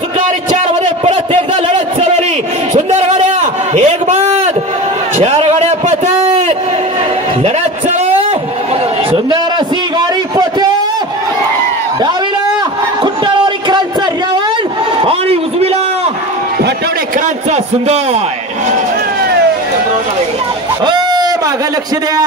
सुटणारी 4 मध्ये परत एकदा लढत चालवली सुंदर गाड्या एक बाद 4 गाड्या पळतात लढत चालू सुंदर अशी गाडी पळते डावीला खुट्टाळवाडीकरांचा रावण आणि उजवीला फटवडेकरांचा सुंदर हो माग लक्ष द्या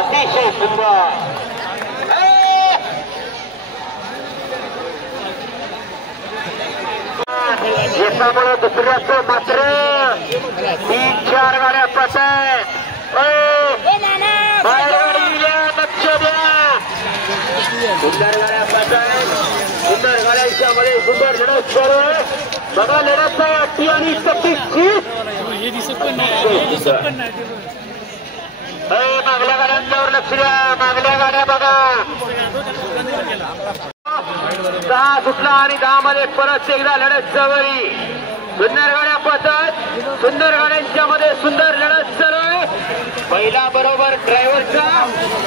अतिशय सुंदर याच्यामुळे दुसऱ्याच मात्र 3-4 गाड्या पळतायत लक्ष द्या सुंदर गाड्या पळतायत सुंदर गाड्यांच्या मध्ये सुंदर लढत सुरू बघा लढत अटी आणि 36 मागल्या गाड्यांच्यावर लक्ष द्या मागल्या गाड्या बघा 10 सुटला आणि 10 मध्ये परत एकदा लढत जवळी सुंदर गाड्या पळतात सुंदर गाड्यांच्या मध्ये सुंदर लढत चालू आहे बैला बरोबर ड्रायव्हरचा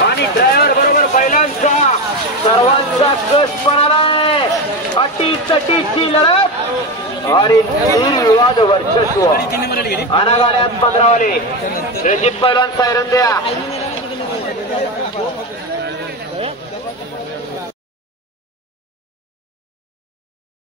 आणि ड्रायव्हर बरोबर बैलांचा सर्वांचा कस पडालाय अटी तटीची लढत आणि निर्विवाद वर्चस्व आणा गाड्यात 15 वाले रणजित पैलवान सायरन द्या